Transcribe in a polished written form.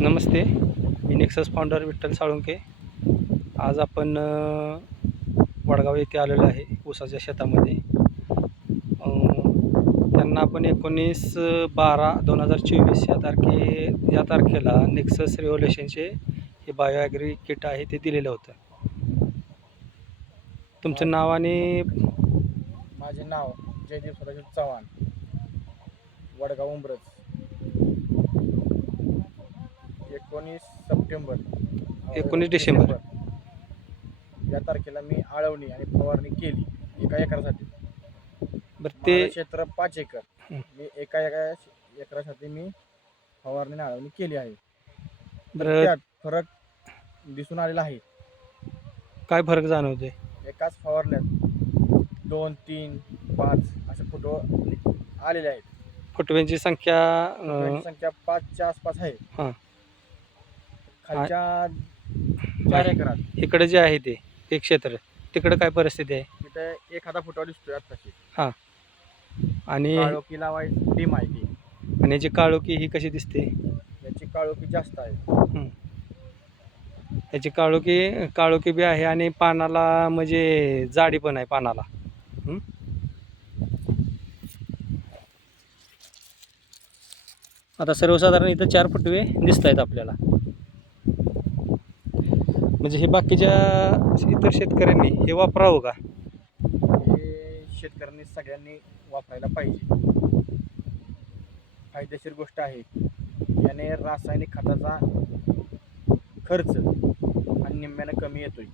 नमस्ते, मी nexus founder Vitthal Salunke. आज आपण वडगाव येथे आलेलो आहे ऊसाच्या शेतामध्ये. त्यांना आपण 19/12/2024 या तारखेला नेक्सस रिव्होल्युशनचे हे बायोॲग्री किट आहे ते दिलेलं होतं. तुमचं नाव आणि माझे नाव जयदीप सदाशिव चव्हाण, वडगाव उंब्रज. 19 सप्टेंबर 19 डिसेंबर या तारखेला मी आळवणी आणि फवारणी केली एका एकरासाठी. बरं ते माझं क्षेत्र 5 एकर. मी एका एकरासाठी मी फवारणी आणि आळवणी केली आहे. बरं त्यात फरक दिसून आलेला आहे. काय फरक जाणवते? एकाच फवारण्यात 2, 3, 5 असे फोटो आलेले आहेत. फुटव्यांची संख्या फुटव्यांची संख्या 5च्या आसपास आहे. हां, खालच्या 4 एकरात इकडे जे आहे ते एक क्षेत्र, तिकडे काय परिस्थिती आहे? तिथे एखादा फुटवा दिसतोय आत्ताची. हां, आणि काळोखी लावायची टीम आहे ती. आणि याची काळोखी ही कशी दिसते? याची काळोखी जास्त आहे. याची काळोखी बी आहे आणि पानाला म्हणजे जाडी पण आहे पानाला. आता सर्वसाधारण इथं 4 फुटवे दिसत आहेत आपल्याला. म्हणजे हे बाकीच्या इतर शेतकऱ्यांनी हे वापरावं का? हे शेतकऱ्यांनी सगळ्यांनी वापरायला पाहिजे. फायदेशीर गोष्ट आहे. याने रासायनिक खताचा खर्च आणि निम्म्यानं कमी येतोय.